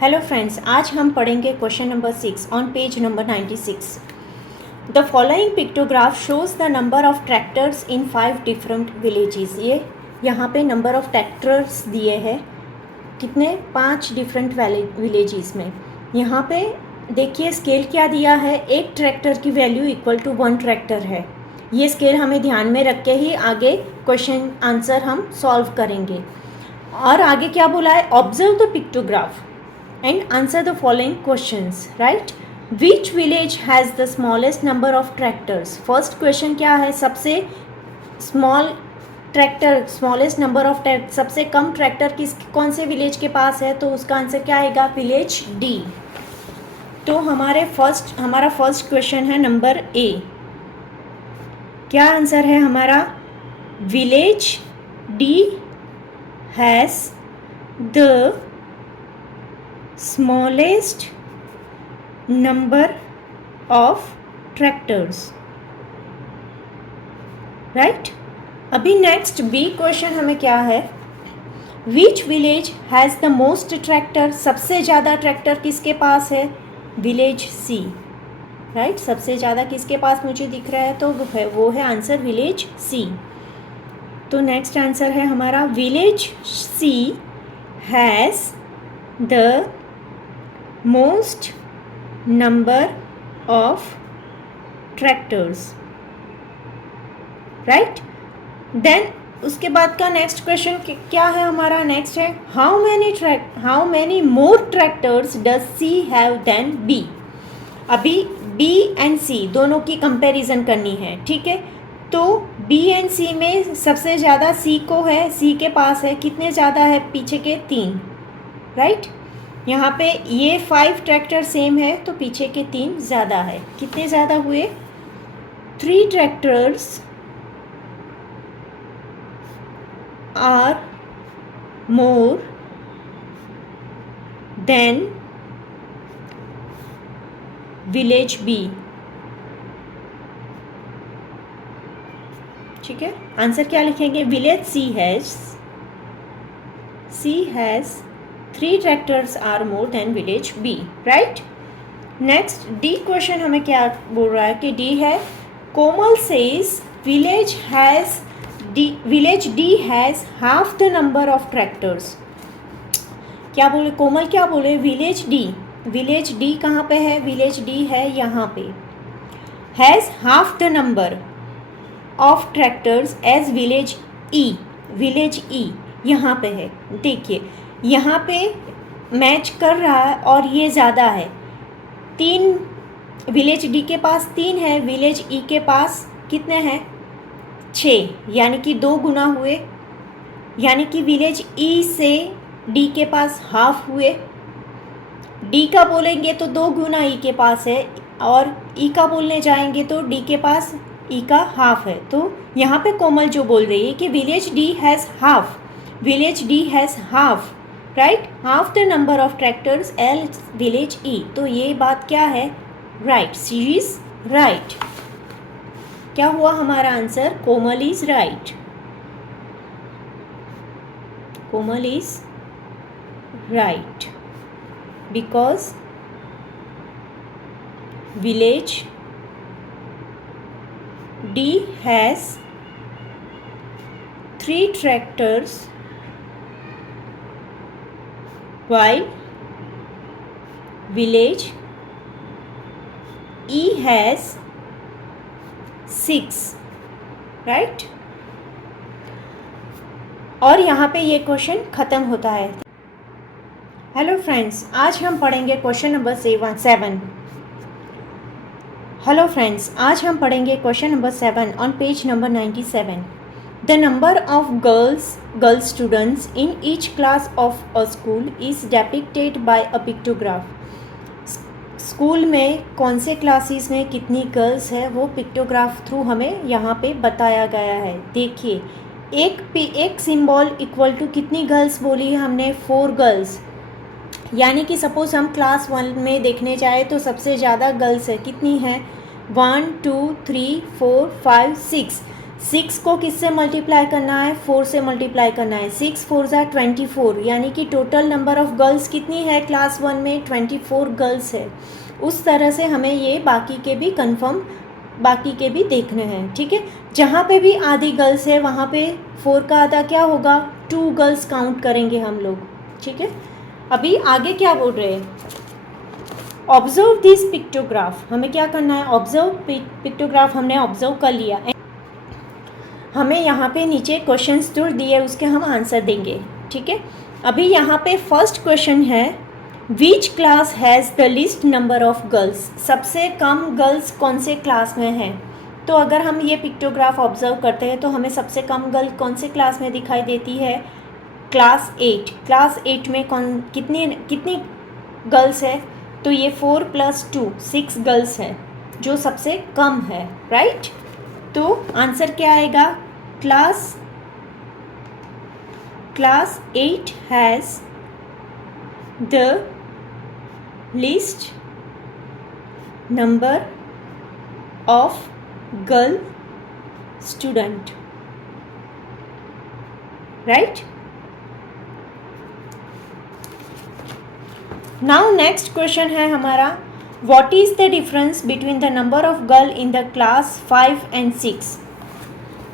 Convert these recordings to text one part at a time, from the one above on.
Hello friends, आज हम पढ़ेंगे question number 6 on page number 96। The following pictograph shows the number of tractors in 5 different villages. ये यहाँ पे नंबर ऑफ ट्रैक्टर्स दिए हैं कितने, 5 डिफरेंट विलेजेस में। यहाँ पे देखिए स्केल क्या दिया है, एक ट्रैक्टर की वैल्यू इक्वल टू 1 ट्रैक्टर है। ये स्केल हमें ध्यान में रख के ही आगे क्वेश्चन आंसर हम सॉल्व करेंगे। और आगे क्या बोला है, observe the pictograph and answer the following questions, right? Which village has the smallest number of tractors? First question क्या है, सबसे small tractor, smallest number of tractor, सबसे कम ट्रैक्टर कौन से विलेज के पास है, तो उसका आंसर क्या आएगा, विलेज डी। तो हमारा फर्स्ट क्वेश्चन है नंबर ए। क्या आंसर है हमारा, village D has the smallest number of tractors, right? अभी नेक्स्ट बी क्वेश्चन हमें क्या है, which village has the most tractor, सबसे ज़्यादा ट्रैक्टर किसके पास है, विलेज सी, राइट? सबसे ज़्यादा किसके पास मुझे दिख रहा है, तो वो है आंसर विलेज सी। तो नेक्स्ट आंसर है हमारा, village C has the most number of tractors, right? then उसके बाद का नेक्स्ट क्वेश्चन क्या है हमारा, नेक्स्ट है how many more tractors does C have than B. अभी बी एंड सी दोनों की कंपैरिजन करनी है, ठीक है? तो बी एंड सी में सबसे ज़्यादा सी को है, सी के पास है, कितने ज़्यादा है, पीछे के 3, राइट? यहाँ पे ये 5 ट्रैक्टर सेम है तो पीछे के 3 ज़्यादा है। कितने ज़्यादा हुए, 3 tractors are more than village B, ठीक है? आंसर क्या लिखेंगे, village C has 3 tractors are more than village B, right? Next D question हमें क्या बोल रहा है कि डी है, Komal says village D has half the number of tractors. क्या बोले कोमल, क्या बोले, विलेज डी कहाँ पे है, विलेज डी है यहाँ पे, has half the number of tractors as village E यहाँ पे है। देखिए यहाँ पे मैच कर रहा है और ये ज़्यादा है, 3 विलेज डी के पास 3 है, विलेज ई के पास कितने हैं, 6, यानी कि 2 गुना हुए, यानी कि विलेज ई से डी के पास हाफ हुए। डी का बोलेंगे तो 2 गुना ई के पास है, और ई का बोलने जाएंगे तो डी के पास ई का हाफ है। तो यहाँ पे कोमल जो बोल रही है कि village D has half, right, half the number of tractors एल विलेज ई। तो ये बात क्या है, राइट, शी इज राइट। क्या हुआ हमारा answer, Komal is right, Komal is right, because village D has 3 tractors while village E has 6, right? और यहाँ पे ये क्वेश्चन ख़त्म होता है। हेलो फ्रेंड्स, आज हम पढ़ेंगे क्वेश्चन नंबर 7। हेलो फ्रेंड्स, आज हम पढ़ेंगे question number 7 on page number 97। The number of girl students in each class of a school is depicted by a pictograph. School में कौन से क्लासेस में कितनी गर्ल्स है वो पिक्टोग्राफ थ्रू हमें यहाँ पे बताया गया है। देखिए एक सिंबल इक्वल टू कितनी गर्ल्स बोली है हमने, 4 गर्ल्स, यानी कि सपोज हम क्लास 1 में देखने जाए तो सबसे ज़्यादा गर्ल्स है, कितनी है, 1 2 3 4 5 6 6 को किससे मल्टीप्लाई करना है, 4 से मल्टीप्लाई करना है। 6 4 ज़ा 24, यानी कि टोटल नंबर ऑफ़ गर्ल्स कितनी है क्लास 1 में, 24 गर्ल्स है। उस तरह से हमें ये बाकी के भी देखने हैं, ठीक है। जहाँ पे भी आधी गर्ल्स है वहाँ पे 4 का आधा क्या होगा, 2 गर्ल्स काउंट करेंगे हम लोग, ठीक है। अभी आगे क्या बोल रहे हैं, ऑब्जर्व दिस पिक्टोग्राफ, हमें क्या करना है, ऑब्जर्व पिक्टोग्राफ हमने ऑब्जर्व कर लिया। हमें यहाँ पे नीचे क्वेश्चंस जो दिए उसके हम आंसर देंगे, ठीक है। अभी यहाँ पे फर्स्ट क्वेश्चन है, which class has the list number of girls, सबसे कम गर्ल्स कौन से क्लास में हैं। तो अगर हम ये पिक्टोग्राफ ऑब्जर्व करते हैं तो हमें सबसे कम गर्ल कौन से क्लास में दिखाई देती है, क्लास 8। क्लास 8 में कितनी गर्ल्स है, तो ये 4 + 2 6 गर्ल्स है जो सबसे कम है, राइट। तो आंसर क्या आएगा, class 8 has the list number of girl student, right. Now next question है हमारा, what is the difference between the number of girl in the class 5 and 6।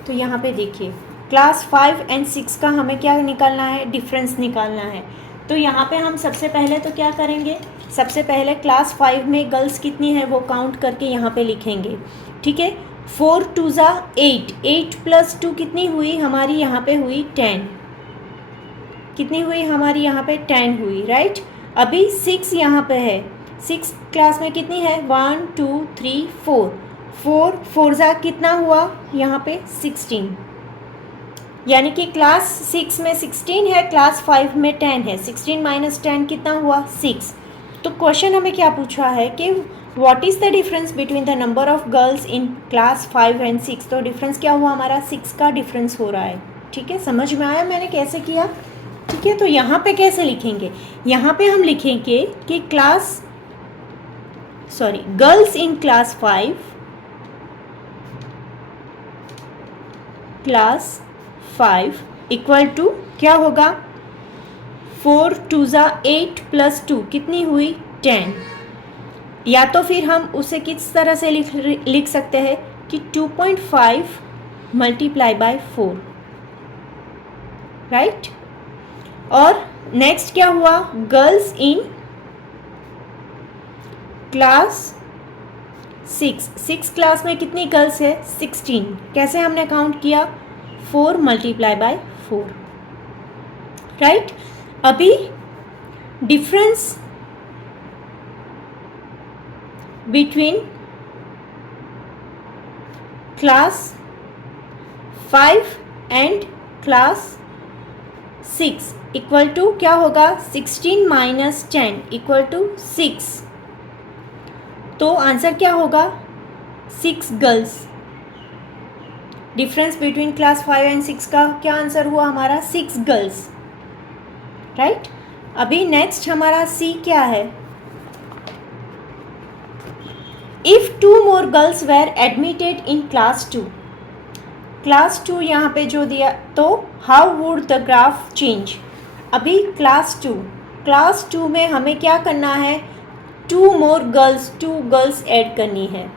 तो यहाँ पे देखिए क्लास 5 and 6 का हमें क्या निकालना है, डिफरेंस निकालना है। तो यहाँ पे हम सबसे पहले तो क्या करेंगे, सबसे पहले क्लास 5 में गर्ल्स कितनी है वो काउंट करके यहाँ पे लिखेंगे, ठीक है। 4 2 ज़ा 8, 8 + 2 कितनी हुई हमारी, यहाँ पे हुई 10, कितनी हुई हमारी यहाँ पे 10 हुई, राइट। अभी 6 यहाँ पे है, 6 क्लास में कितनी है, 1 2 3 4, 4 4 ज़ा कितना हुआ यहाँ पे 16, यानी कि क्लास 6 में 16 है, क्लास 5 में 10 है। 16 - 10 कितना हुआ, 6। तो क्वेश्चन हमें क्या पूछा है कि what is the difference between the number of girls in class 5 and 6। तो डिफरेंस क्या हुआ हमारा, 6 का डिफरेंस हो रहा है, ठीक है। समझ में आया मैंने कैसे किया, ठीक है। तो यहाँ पे कैसे लिखेंगे, यहाँ पे हम लिखेंगे कि girls in class 5 equal to क्या होगा, 4 2 ज़ा 8 + 2 कितनी हुई 10। या तो फिर हम उसे किस तरह से लिख सकते हैं कि 2.5 × 4, राइट। और नेक्स्ट क्या हुआ, गर्ल्स इन क्लास 6 क्लास में कितनी गर्ल्स है, 16। कैसे हमने काउंट किया, 4 × 4, राइट। अभी difference between class 5 and class 6 equal to क्या होगा, 16 - 10 = 6। तो आंसर क्या होगा, 6 girls. Difference between class 5 and 6 का क्या आंसर हुआ हमारा, 6 गर्ल्स, राइट। अभी नेक्स्ट हमारा सी क्या है, if 2 more girls were admitted in class 2। Class 2 यहाँ पे जो दिया, तो how would the graph change. अभी क्लास 2 में हमें क्या करना है, 2 गर्ल्स ऐड करनी है।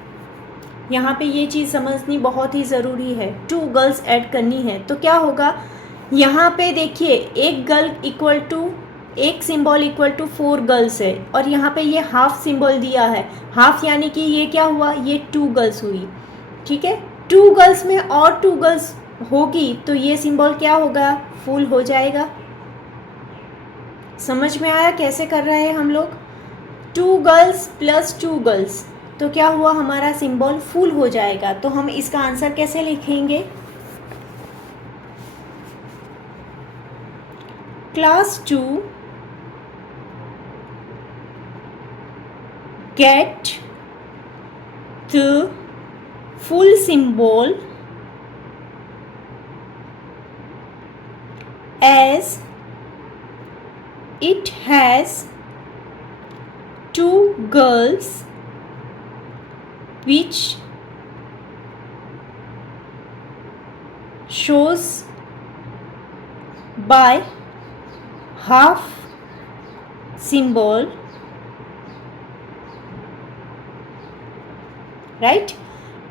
यहाँ पे ये चीज़ समझनी बहुत ही ज़रूरी है, 2 गर्ल्स ऐड करनी है। तो क्या होगा, यहाँ पे देखिए एक सिंबल इक्वल टू 4 गर्ल्स है, और यहाँ पे ये हाफ सिंबल दिया है, हाफ यानी कि ये क्या हुआ, ये 2 गर्ल्स हुई, ठीक है। 2 गर्ल्स में और 2 गर्ल्स होगी तो ये सिंबल क्या होगा, फुल हो जाएगा। समझ में आया कैसे कर रहे हैं हम लोग, 2 गर्ल्स + 2 गर्ल्स, तो क्या हुआ हमारा सिंबल फुल हो जाएगा। तो हम इसका आंसर कैसे लिखेंगे, class 2 get the full symbol as it has 2 girls which shows by half symbol, right.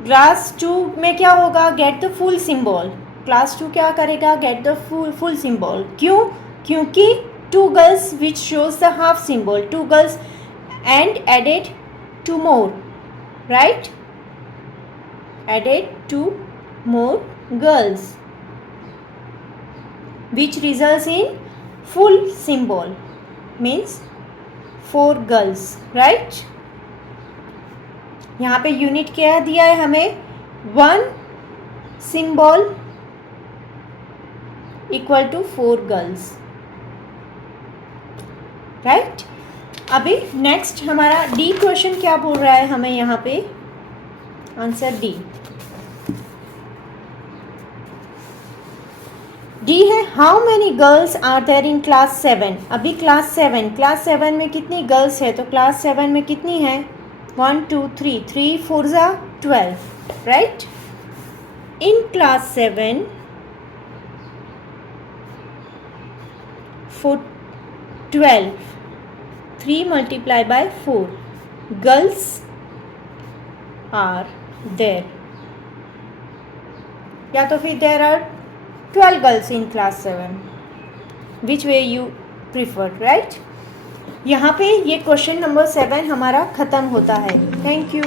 Class 2 में क्या होगा, get the full symbol. Class 2 क्या करेगा, गेट द फुल सिंबल। क्यों, क्योंकि 2 girls which shows the half symbol, 2 girls and added 2 more, right, added 2 more girls which results in full symbol, means 4 girls, right। यहाँ पे unit क्या दिया है हमें, 1 symbol equal to 4 girls, right. अभी next हमारा डी क्वेश्चन क्या बोल रहा है हमें यहाँ पे, आंसर डी। डी है how many girls are there in class 7। अभी क्लास 7 में कितनी गर्ल्स है, तो क्लास 7 में कितनी है, 1 2 3, 3 4 जा 12, right. In class 7 for 12, 3 multiplied by 4 girls are there, या तो फिर there are 12 girls in class 7, which way you prefer, right। यहाँ पे ये क्वेश्चन नंबर 7 हमारा ख़त्म होता है। Thank you.